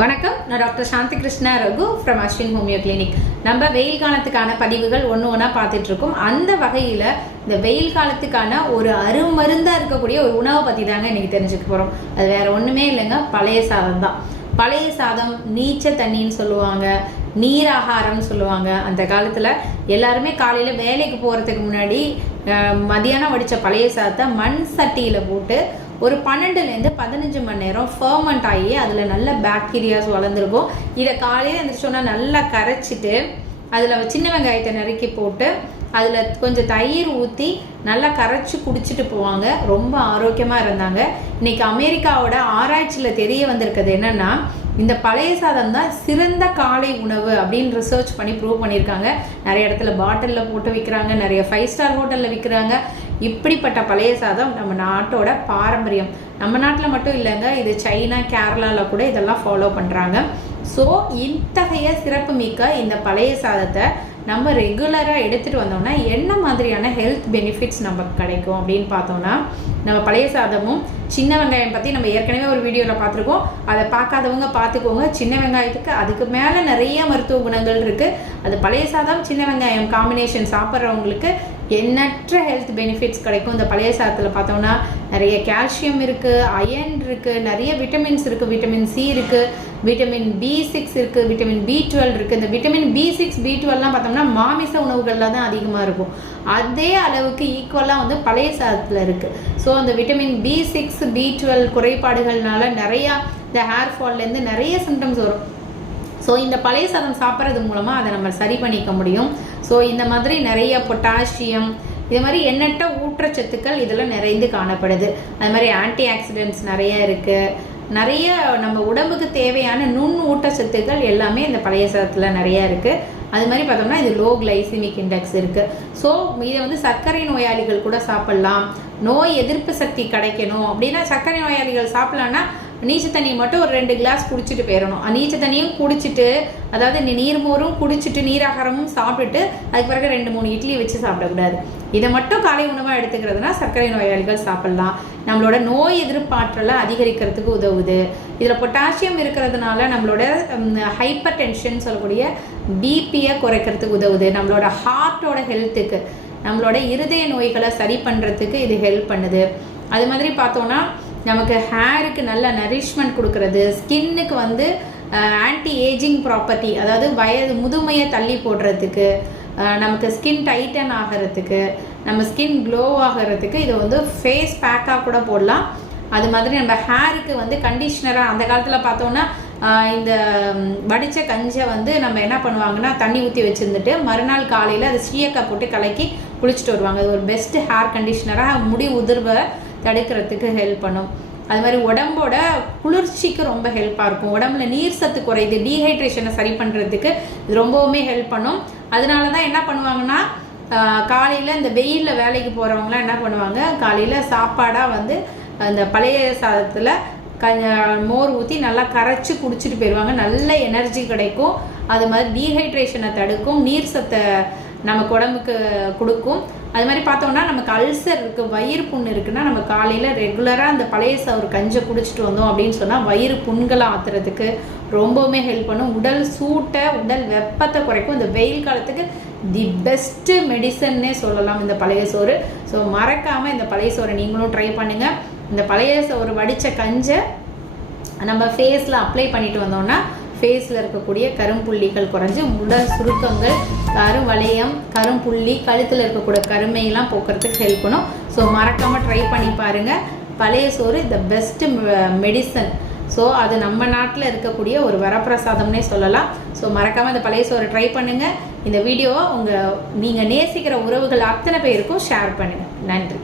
வணக்கம். நான் doctor Shanthi Krishna Raghu from Ashwin homeo clinic நம்ம வெயில் காலத்துக்கான பதிவுகள் ஒன்று ஒன்றா பார்த்துட்டு இருக்கோம் அந்த வகையில் இந்த வெயில் காலத்துக்கான ஒரு அருமருந்தாக இருக்கக்கூடிய ஒரு உணவை பற்றி தாங்க இன்றைக்கி தெரிஞ்சுக்க போகிறோம் அது வேறு ஒன்றுமே இல்லைங்க பழைய சாதம் தான். பழைய சாதம் நீச்ச தண்ணின்னு சொல்லுவாங்க நீர் ஆகாரம்னு சொல்லுவாங்க. அந்த காலத்தில் எல்லாருமே காலையில் வேலைக்கு போகிறதுக்கு முன்னாடி மதியானம் வடித்த பழைய சாதத்தை மண் சட்டியில் போட்டு ஒரு பன்னெண்டுலேருந்து பதினஞ்சு மணி நேரம் ஃபர்மெண்ட் ஆகி அதில் நல்ல பாக்டீரியாஸ் வளர்ந்துருக்கும். இதை காலையில் எழுந்திரிச்சோன்னா நல்லா கரைச்சிட்டு அதில் சின்ன வெங்காயத்தை நறுக்கி போட்டு அதில் கொஞ்சம் தயிர் ஊற்றி நல்லா கரைச்சி குடிச்சிட்டு போவாங்க. ரொம்ப ஆரோக்கியமாக இருந்தாங்க. இன்னைக்கு அமெரிக்காவோட ஆராய்ச்சியில் தெரிய வந்திருக்கிறது என்னென்னா இந்த பழைய சாதம் தான் சிறந்த காலை உணவு அப்படின்னு ரிசர்ச் பண்ணி ப்ரூவ் பண்ணியிருக்காங்க. நிறைய இடத்துல பாட்டிலில் போட்டு விற்கிறாங்க நிறைய ஃபைவ் ஸ்டார் ஹோட்டலில் விற்கிறாங்க இப்படிப்பட்ட பழைய சாதம் நம்ம நாட்டோட பாரம்பரியம். நம்ம நாட்டில் மட்டும் இல்லைங்க இது சைனா கேரளாவில் கூட இதெல்லாம் ஃபாலோ பண்ணுறாங்க ஸோ இத்தகைய சிறப்புமிக்க இந்த பழைய சாதத்தை நம்ம ரெகுலராக எடுத்துகிட்டு வந்தோம்னா என்ன மாதிரியான ஹெல்த் பெனிஃபிட்ஸ் நமக்கு கிடைக்கும் அப்படின்னு பார்த்தோம்னா நம்ம பழைய சாதமும் சின்ன வெங்காயம் பற்றி நம்ம ஏற்கனவே ஒரு வீடியோவில் பார்த்துருக்கோம். அதை பார்க்காதவங்க பார்த்துக்கோங்க. சின்ன வெங்காயத்துக்கு அதுக்கு மேலே நிறைய மருத்துவ குணங்கள் இருக்குது அது பழைய சாதம் சின்ன வெங்காயம் காம்பினேஷன் சாப்பிட்றவங்களுக்கு எண்ணற்ற ஹெல்த் பெனிஃபிட்ஸ் கிடைக்கும். இந்த பழைய சாதத்தில் பார்த்தோம்னா நிறைய கால்சியம் இருக்குது அயன் இருக்குது நிறைய விட்டமின்ஸ் இருக்குது விட்டமின் சி இருக்குது விட்டமின் பி சிக்ஸ் இருக்குது விட்டமின் பி டுவெல் இருக்குது இந்த விட்டமின் பி சிக்ஸ் பி டுவெல்லாம் பார்த்தோம்னா மாமிச உணவுகளில் தான் அதிகமாக இருக்கும். அதே அளவுக்கு ஈக்குவலாக வந்து பழைய சாதத்தில் இருக்குது ஸோ அந்த vitamin B six B twelve குறைபாடுகள்னால நிறையா இந்த ஹேர் ஃபால்லேருந்து நிறைய சிம்டம்ஸ் வரும். ஸோ இந்த பழைய சாதம் சாப்பிட்றது மூலமாக அதை நம்ம சரி பண்ணிக்க முடியும். ஸோ இந்த மாதிரி நிறைய பொட்டாசியம் இது மாதிரி எண்ணற்ற ஊற்றச்சத்துக்கள் இதில் நிறைந்து காணப்படுது. அது மாதிரி ஆன்டி ஆக்சிடென்ட்ஸ் நிறைய இருக்குது நிறைய நம்ம உடம்புக்கு தேவையான நுண் ஊட்டச்சத்துக்கள் எல்லாமே இந்த பழைய சாதத்தில் நிறைய இருக்குது அது மாதிரி பார்த்தோம்னா இது லோ கிளைசிமிக் இண்டெக்ஸ் இருக்குது ஸோ இதை வந்து சர்க்கரை நோயாளிகள் கூட சாப்பிட்லாம். நோய் எதிர்ப்பு சக்தி கிடைக்கணும். அப்படின்னா சர்க்கரை நோயாளிகள் சாப்பிட்லான்னா நீச்ச தண்ணி மட்டும் ஒரு ரெண்டு கிளாஸ் குடிச்சிட்டு போயிடணும் நீச்ச தண்ணியும் குடிச்சிட்டு அதாவது நீ நீர்மோரும் குடிச்சிட்டு நீராகாரமும் சாப்பிட்டுட்டு அதுக்கு பிறகு ரெண்டு மூணு இட்லி வச்சு சாப்பிடக்கூடாது. இதை மட்டும் காலை உணவாக எடுத்துக்கிறதுனா சர்க்கரை நோயாளிகள் சாப்பிடலாம். நம்மளோட நோய் எதிர்ப்பாற்றலை அதிகரிக்கிறதுக்கு உதவுது. இதில் பொட்டாசியம் இருக்கிறதுனால நம்மளோட ஹைப்பர் டென்ஷன் சொல்லக்கூடிய பிபியை குறைக்கிறதுக்கு உதவுது. நம்மளோட ஹார்ட்டோட ஹெல்த்துக்கு நம்மளோட இருதய நோய்களை சரி பண்ணுறதுக்கு இது ஹெல்ப் பண்ணுது. அது மாதிரி பார்த்தோன்னா நமக்கு ஹேருக்கு நல்ல நரிஷ்மெண்ட் கொடுக்கறது. ஸ்கின்னுக்கு வந்து ஆன்டி ஏஜிங் ப்ராப்பர்ட்டி அதாவது வயது முதுமையை தள்ளி போடுறதுக்கு நமக்கு ஸ்கின் டைட்டன் ஆகிறதுக்கு நம்ம ஸ்கின் க்ளோ ஆகிறதுக்கு இது வந்து ஃபேஸ் பேக்காக கூட போடலாம். அது மாதிரி நம்ம ஹேருக்கு வந்து கண்டிஷ்னராக அந்த காலத்தில் பார்த்தோன்னா இந்த வடித்த கஞ்சை வந்து நம்ம என்ன பண்ணுவாங்கன்னா தண்ணி ஊற்றி வச்சுருந்துட்டு மறுநாள் காலையில் அது சீயக்காய் போட்டு கலக்கி குளிச்சுட்டு வருவாங்க. அது ஒரு பெஸ்ட் ஹேர் கண்டிஷ்னராக முடி உதிர்வை தடுக்கிறதுக்கு ஹெல்ப் பண்ணும். அது மாதிரி உடம்போட குளிர்ச்சிக்கு ரொம்ப ஹெல்ப்பாக இருக்கும். உடம்புல நீர் சத்து குறையுது டீஹைட்ரேஷனை சரி பண்ணுறதுக்கு இது ரொம்பவுமே ஹெல்ப் பண்ணும். அதனால தான் என்ன பண்ணுவாங்கன்னா காலையில் இந்த வெயிலில் வேலைக்கு போகிறவங்களாம் என்ன பண்ணுவாங்க காலையில் சாப்பாடாக வந்து அந்த பழைய சாதத்தில் க மோர் ஊற்றி நல்லா கரைச்சி குடிச்சிட்டு போயிடுவாங்க நல்ல எனர்ஜி கிடைக்கும். அது மாதிரி டீஹைட்ரேஷனை தடுக்கும். நீர் சத்தை நமக்கு உடம்புக்கு கொடுக்கும். அது மாதிரி பார்த்தோம்னா நமக்கு அல்சர் இருக்குது வயிறு புண் இருக்குன்னா நம்ம காலையில் ரெகுலராக அந்த பழைய சோறு கஞ்சை குடிச்சிட்டு வந்தோம் அப்படின்னு சொன்னால் வயிறு புண்களை ஆத்துறதுக்கு ரொம்பவுமே ஹெல்ப் பண்ணும். உடல் சூட்டை உடல் வெப்பத்தை குறைக்கும். இந்த வெயில் காலத்துக்கு தி பெஸ்ட்டு மெடிசன்னே சொல்லலாம் இந்த பழைய சோறு. ஸோ மறக்காமல் இந்த பழைய சோறை நீங்களும் ட்ரை பண்ணுங்கள் இந்த பழைய சோறு வடித்த கஞ்சை நம்ம ஃபேஸில் அப்ளை பண்ணிட்டு வந்தோம்னா ஃபேஸில் இருக்கக்கூடிய கரும்புள்ளிகள் குறைஞ்சி உடல் சுருக்கங்கள் கரும் வளையம் கரும்புள்ளி கழுத்தில் இருக்கக்கூடிய கருமையெல்லாம் போக்குறதுக்கு ஹெல்ப் பண்ணும். ஸோ மறக்காமல் ட்ரை பண்ணி பாருங்கள் பழைய சோறு த பெஸ்ட்டு மெடிசன் ஸோ அது நம்ம நாட்டில் இருக்கக்கூடிய ஒரு வரப்பிரசாதம்னே சொல்லலாம். ஸோ மறக்காமல் இந்த பழைய சோறு ட்ரை பண்ணுங்கள் இந்த வீடியோவை உங்கள் நீங்கள் நேசிக்கிற உறவுகள் அத்தனை பேருக்கும் ஷேர் பண்ணுங்கள் நன்றி.